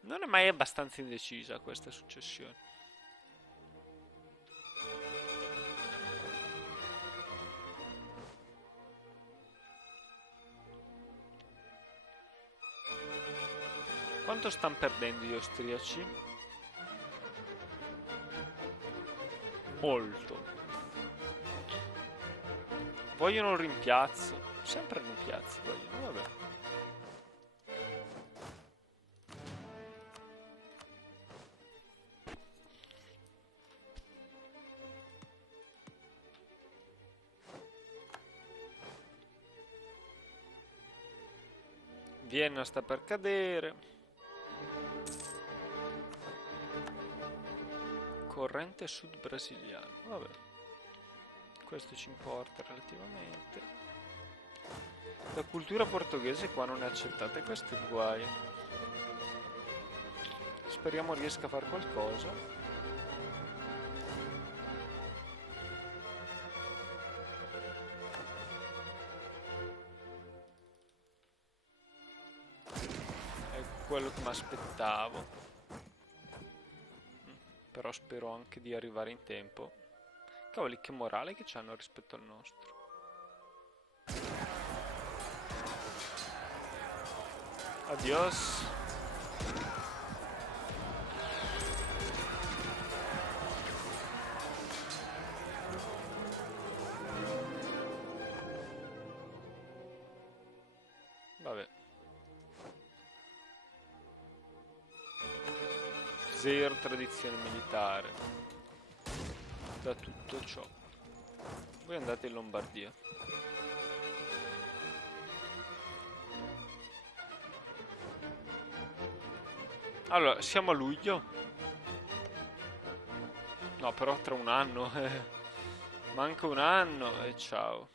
Non è mai abbastanza indecisa questa successione. Quanto stanno perdendo gli austriaci? Molto. Vogliono un rimpiazzo. Sempre un rimpiazzo vogliono, vabbè. Vienna sta per cadere. Corrente sud brasiliano, vabbè. Questo ci importa relativamente. La cultura portoghese qua non è accettata e questo è il guaio. Speriamo riesca a fare qualcosa. Ecco quello che mi aspettavo. Però spero anche di arrivare in tempo. Cavoli, che morale che c'hanno rispetto al nostro. Adios. Vabbè. Zero tradizione militare. Da tutto ciò. Voi andate in Lombardia. Allora, siamo a luglio? No, però tra un anno. Manca un anno e ciao.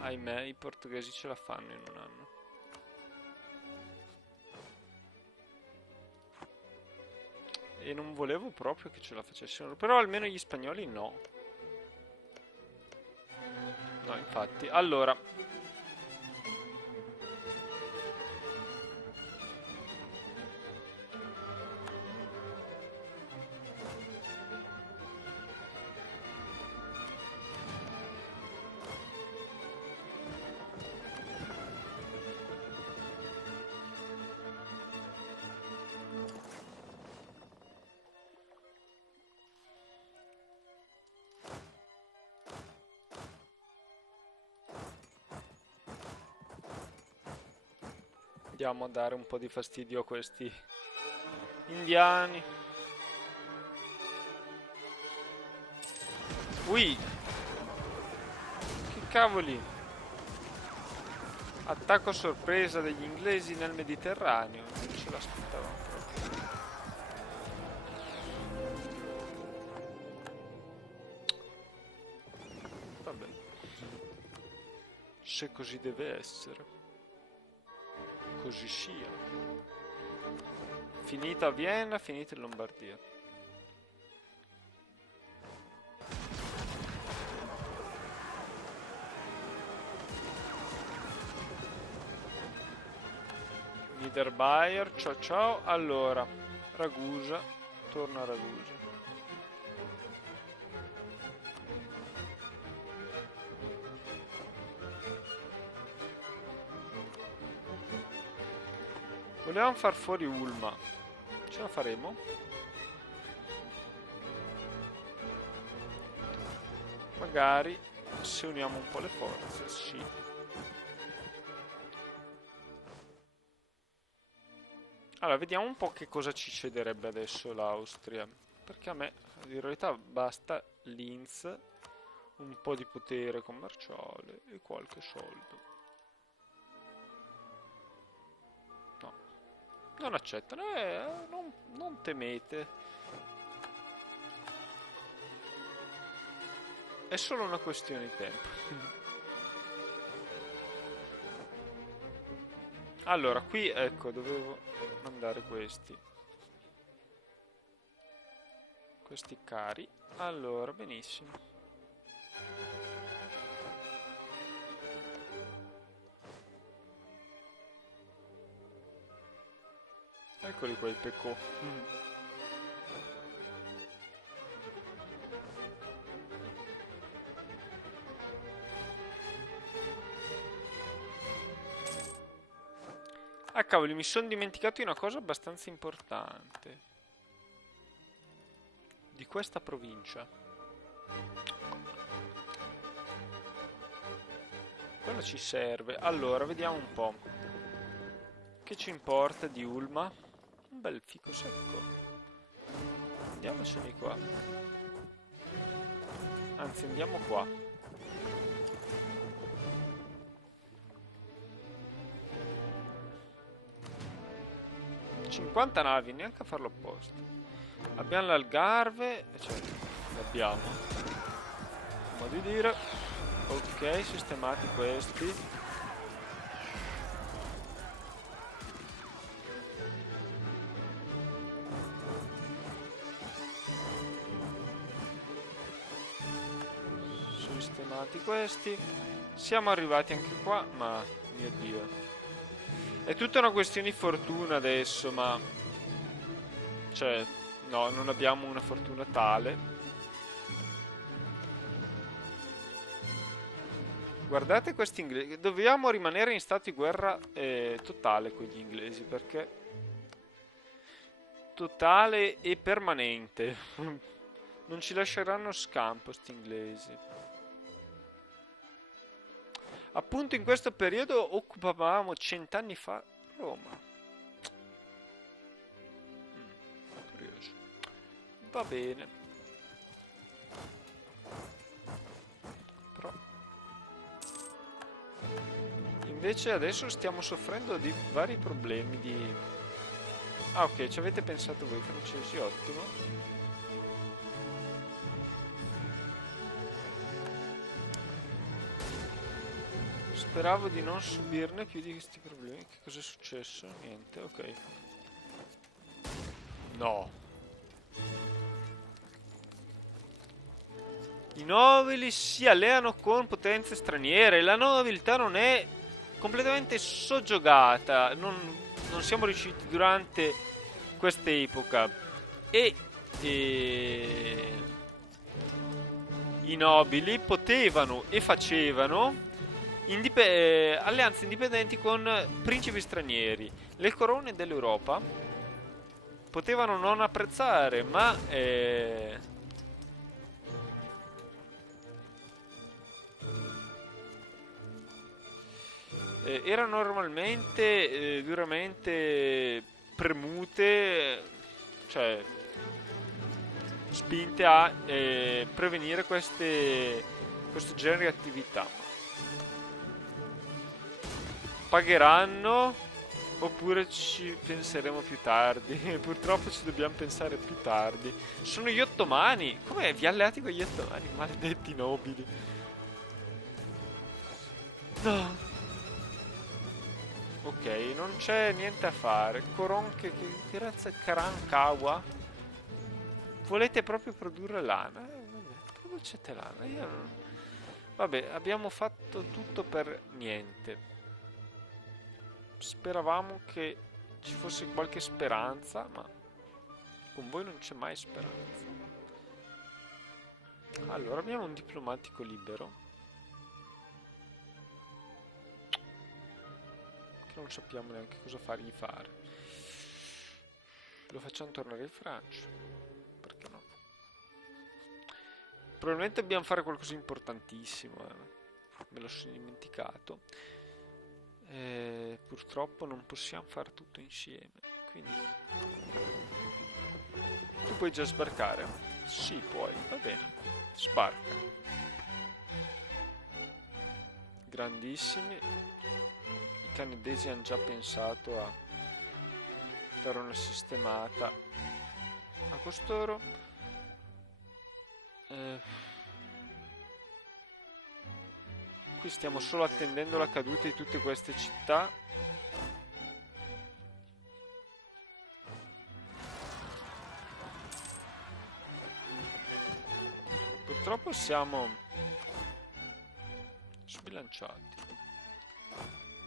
Ahimè, i portoghesi ce la fanno in un anno. E non volevo proprio che ce la facessero, però almeno gli spagnoli no. No, infatti. Allora, andiamo a dare un po' di fastidio a questi indiani. Ui! Che cavoli! Attacco a sorpresa degli inglesi nel Mediterraneo. Non ce l'aspettavamo proprio. Vabbè. Se così deve essere. Così sia. Finita a Vienna, finita in Lombardia. Niederbayer, ciao ciao. Allora, Ragusa, torna a Ragusa. Volevamo far fuori Ulma. Ce la faremo? Magari se uniamo un po' le forze, sì. Allora, vediamo un po' che cosa ci cederebbe adesso l'Austria. Perché a me, a dire la verità, basta Linz, un po' di potere commerciale e qualche soldo. No, non accettano, non temete. È solo una questione di tempo. Allora, qui, ecco, dovevo mandare questi. Questi cari. Allora, benissimo. Eccoli qua i Pecò. Ah cavoli, mi sono dimenticato di una cosa abbastanza importante. Di questa provincia. Quella ci serve. Allora, vediamo un po'. Che ci importa di Ulma? Un bel fico secco. Andiamocene qua. Anzi, andiamo qua. 50 navi, neanche a farlo apposta. Abbiamo l'Algarve, cioè, l'abbiamo. Modo di dire. Ok, sistemati questi. Sistemati questi. Siamo arrivati anche qua, ma mio Dio. È tutta una questione di fortuna adesso, ma... Cioè, no, non abbiamo una fortuna tale. Guardate questi inglesi. Dobbiamo rimanere in stato di guerra totale con gli inglesi, perché... Totale e permanente. Non ci lasceranno scampo, sti inglesi. Appunto in questo periodo occupavamo 100 anni fa Roma. Curioso. Va bene. Però invece adesso stiamo soffrendo di vari problemi di... Ah ok, ci avete pensato voi francesi, ottimo. Speravo di non subirne più di questi problemi. Che cosa è successo? Niente, ok. No. I nobili si alleano con potenze straniere. La nobiltà non è completamente soggiogata. Non siamo riusciti durante quest'epoca. E i nobili potevano e facevano alleanze indipendenti con principi stranieri. Le corone dell'Europa potevano non apprezzare, ma erano normalmente duramente premute, cioè spinte a prevenire questo genere di attività. Pagheranno oppure ci penseremo più tardi. Purtroppo ci dobbiamo pensare più tardi. Sono gli ottomani. Come vi alleati con gli ottomani? Maledetti nobili. No. Ok, non c'è niente a fare. Che razza è Karankawa? Volete proprio produrre lana? Vabbè, producete lana. Io non... Vabbè, abbiamo fatto tutto per niente. Speravamo che ci fosse qualche speranza, ma con voi non c'è mai speranza. Allora, abbiamo un diplomatico libero. Che non sappiamo neanche cosa fargli fare. Lo facciamo tornare in Francia. Perché no? Probabilmente dobbiamo fare qualcosa di importantissimo. Me lo sono dimenticato. Purtroppo non possiamo fare tutto insieme. Quindi... Tu puoi già sbarcare? Sì, puoi. Va bene. Sbarca. Grandissimi. I canadesi hanno già pensato a dare una sistemata a costoro. Qui stiamo solo attendendo la caduta di tutte queste città. Purtroppo siamo sbilanciati.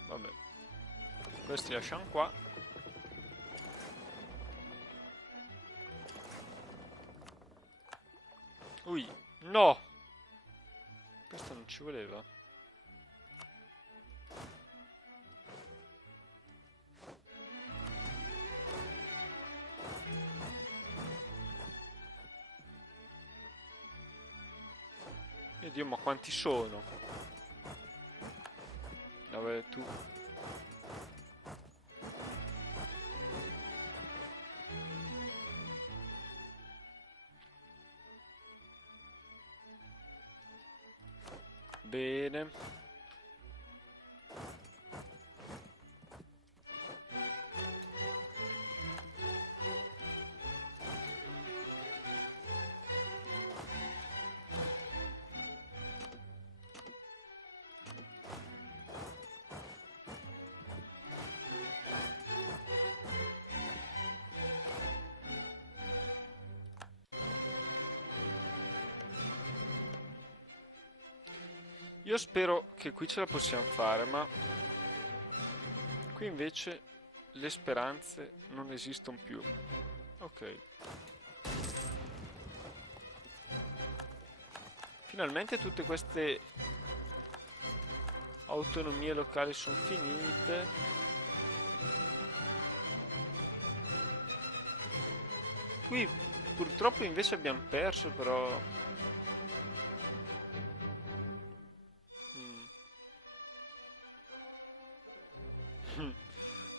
Vabbè. Questi lasciamo qua. Ui, no! Questo non ci voleva. Mio Dio, ma quanti sono? Vabbè, tu. Bene. Io spero che qui ce la possiamo fare, ma qui invece le speranze non esistono più. Ok. Finalmente tutte queste autonomie locali sono finite. Qui purtroppo invece abbiamo perso, però...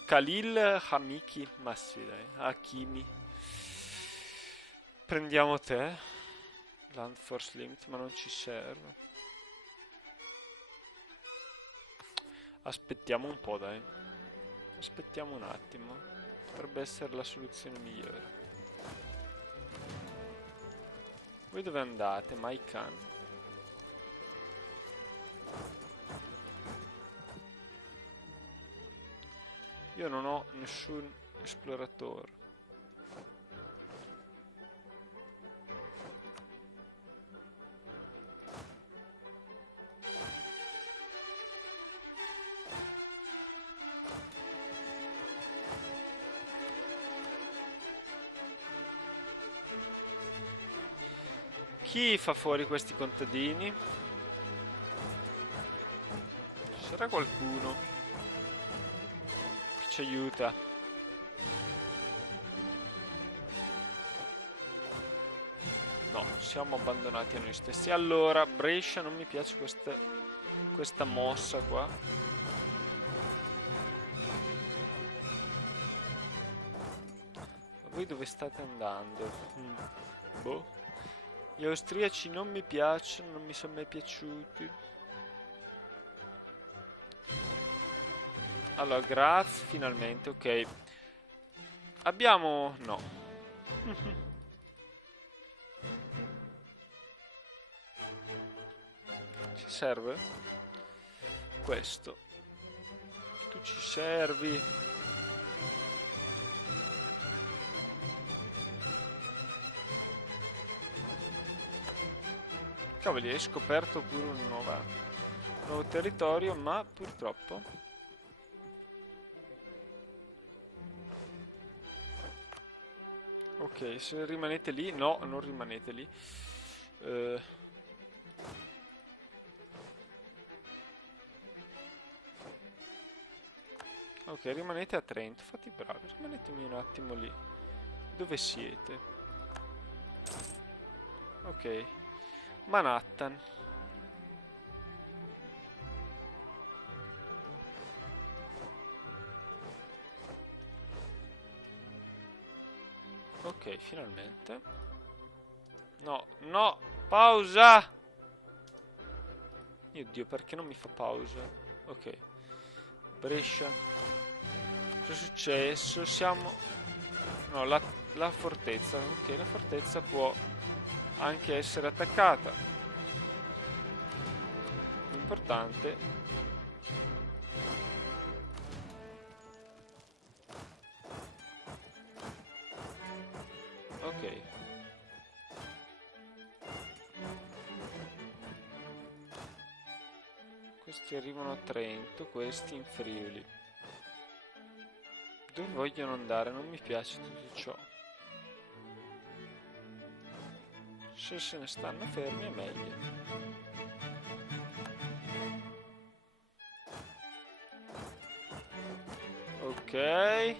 Khalil Hamiki, ma sì dai, Hakimi. Prendiamo te. Land Force Limit, ma non ci serve. Aspettiamo un po', dai. Aspettiamo un attimo. Potrebbe essere la soluzione migliore. Voi dove andate? Maikan. Io non ho nessun esploratore. Chi fa fuori questi contadini? Ci sarà qualcuno che ci aiuta? No, siamo abbandonati a noi stessi. Allora, Brescia, non mi piace questa mossa qua. Voi dove state andando? Boh. Gli austriaci non mi piacciono, non mi sono mai piaciuti. Allora, grazie, finalmente, ok. Abbiamo... no. Ci serve? Questo. Tu ci servi. Cavoli, hai scoperto pure un nuovo territorio, ma purtroppo... Ok, se rimanete lì... No, non rimanete lì. Ok, rimanete a Trento, fate i bravi, rimanetemi un attimo lì. Dove siete? Ok. Manhattan. Ok, finalmente. No, no, pausa! Mio Dio, perché non mi fa pausa? Ok. Brescia. Cosa è successo? Siamo... No, la fortezza. Ok, la fortezza può anche essere attaccata. L'importante... Ok. Questi arrivano a Trento, questi in Friuli. Dove vogliono andare? Non mi piace tutto ciò. Se se ne stanno fermi è meglio. Ok.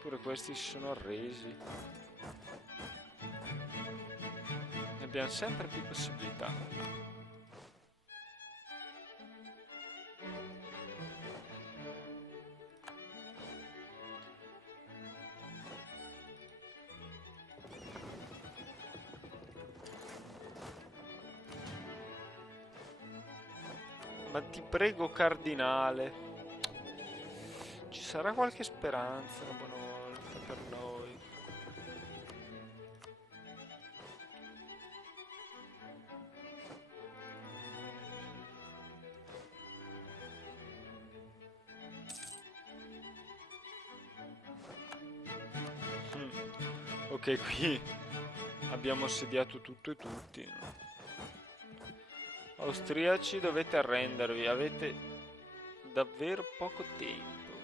Pure questi si sono arresi. Ne abbiamo sempre più possibilità. Ma ti prego, cardinale. Ci sarà qualche speranza una buona volta per noi. Ok, qui abbiamo assediato tutto e tutti. Austriaci, dovete arrendervi, avete davvero poco tempo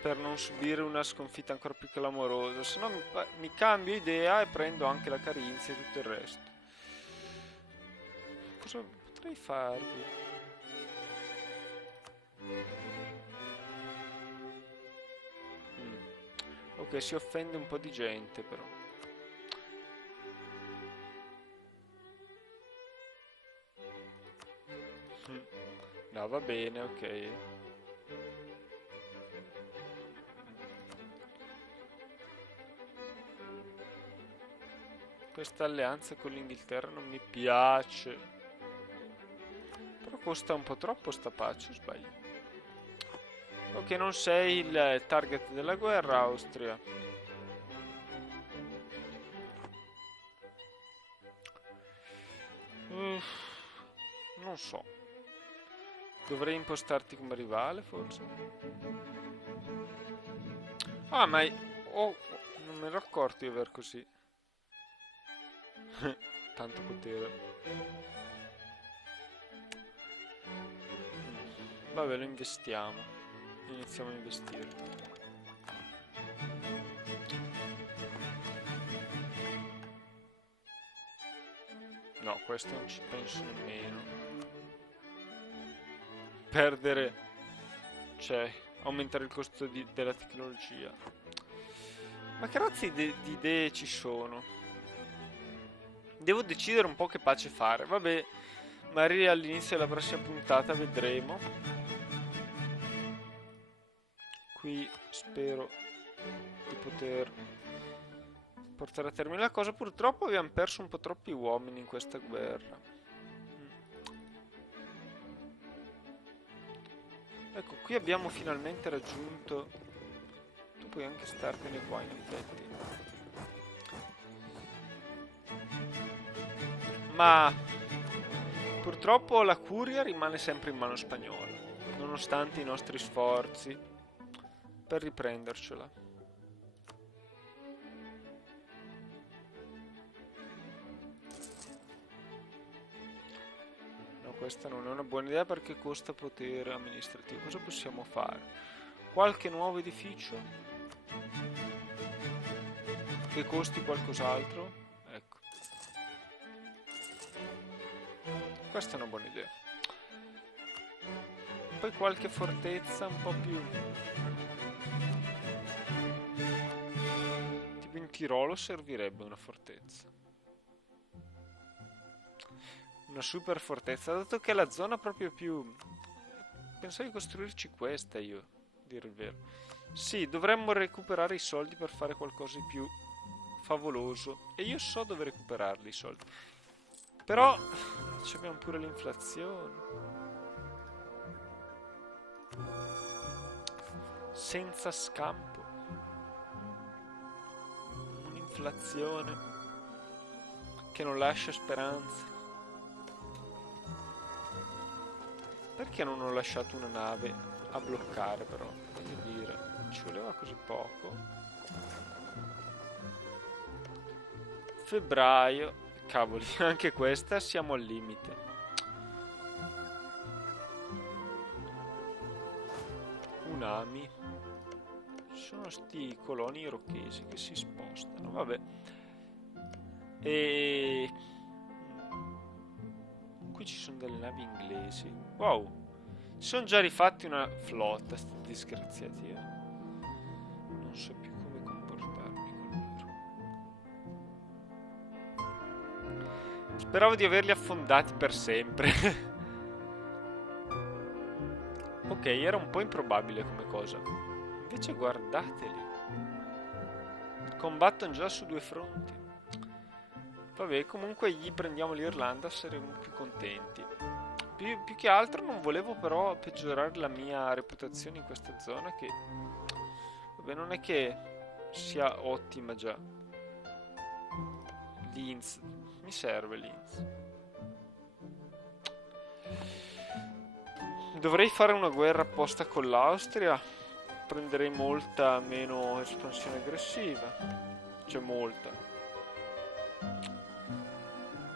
per non subire una sconfitta ancora più clamorosa, se no mi cambio idea e prendo anche la Carinzia e tutto il resto. Cosa potrei farvi? Ok, si offende un po' di gente però. No, va bene, ok. Questa alleanza con l'Inghilterra non mi piace. Però costa un po' troppo sta pace, o sbaglio? Ok, non sei il target della guerra, Austria. Non so. Dovrei impostarti come rivale, forse? Ah, ma... Oh, non mi ero accorto di aver così. Tanto potere. Vabbè, lo investiamo. Iniziamo a investirlo. No, questo non ci penso nemmeno. Perdere, cioè, aumentare il costo della tecnologia. Ma che razza di idee ci sono? Devo decidere un po' che pace fare. Vabbè, magari all'inizio della prossima puntata vedremo. Qui spero di poter portare a termine la cosa. Purtroppo abbiamo perso un po' troppi uomini in questa guerra. Ecco, qui abbiamo finalmente raggiunto... Tu puoi anche startene qua, in effetti. Ma purtroppo la curia rimane sempre in mano spagnola, nonostante i nostri sforzi per riprendercela. Questa non è una buona idea perché costa potere amministrativo. Cosa possiamo fare? Qualche nuovo edificio? Che costi qualcos'altro? Ecco. Questa è una buona idea. Poi qualche fortezza un po' più... Tipo in Tirolo servirebbe una fortezza. Una super fortezza, dato che è la zona proprio più... Pensavo di costruirci questa io, a dire il vero. Sì, dovremmo recuperare i soldi per fare qualcosa di più favoloso. E io so dove recuperarli i soldi. Però abbiamo pure l'inflazione. Senza scampo. Un'inflazione che non lascia speranze. Perché non ho lasciato una nave a bloccare però? Voglio dire, ci voleva così poco. Febbraio. Cavoli, anche questa siamo al limite. Unami. Ci sono sti coloni irocchesi che si spostano, vabbè. E... Qui ci sono delle navi inglesi. Wow. Si sono già rifatti una flotta, sti disgraziati. Non so più come comportarmi con loro. Speravo di averli affondati per sempre. Ok, era un po' improbabile come cosa. Invece guardateli. Combattono già su due fronti. Vabbè, comunque gli prendiamo l'Irlanda, saremo più contenti. Più che altro non volevo però peggiorare la mia reputazione in questa zona che... Vabbè, non è che sia ottima già. Linz. Mi serve Linz. Dovrei fare una guerra apposta con l'Austria. Prenderei molta meno espansione aggressiva. Cioè molta.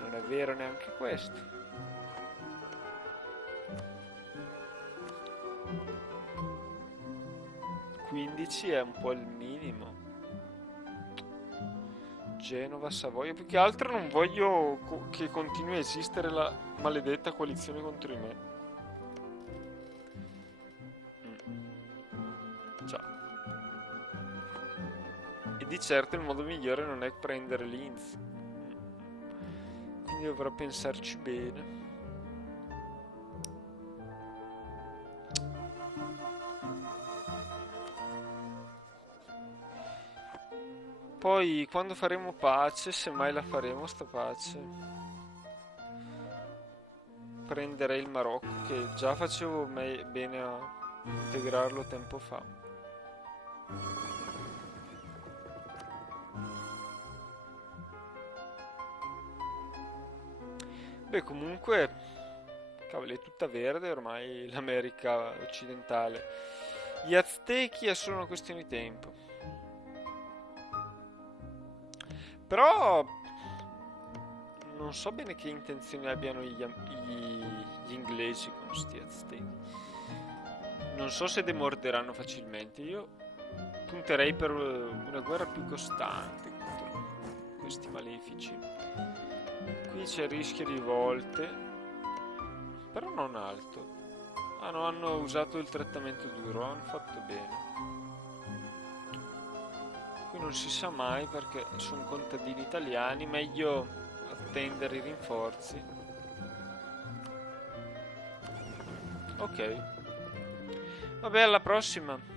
Non è vero neanche questo. 15 è un po' il minimo. Genova, Savoia. Più che altro non voglio che continui a esistere la maledetta coalizione contro di me. Già. E di certo il modo migliore non è prendere Linz. Quindi dovrò pensarci bene. Poi quando faremo pace, se mai la faremo sta pace, prenderei il Marocco, che già facevo bene a integrarlo tempo fa. Beh, comunque Cavolo, è tutta verde ormai l'America occidentale. Gli Aztechi è solo una questione di tempo. Però non so bene che intenzioni abbiano gli inglesi con sti Aztechi. Non so se demorderanno facilmente. Io punterei per una guerra più costante contro questi malefici. Qui c'è il rischio di volte, però non alto. Ah no, hanno usato il trattamento duro, hanno fatto bene. Qui non si sa mai perché sono contadini italiani, meglio attendere i rinforzi. Ok. Vabbè, alla prossima.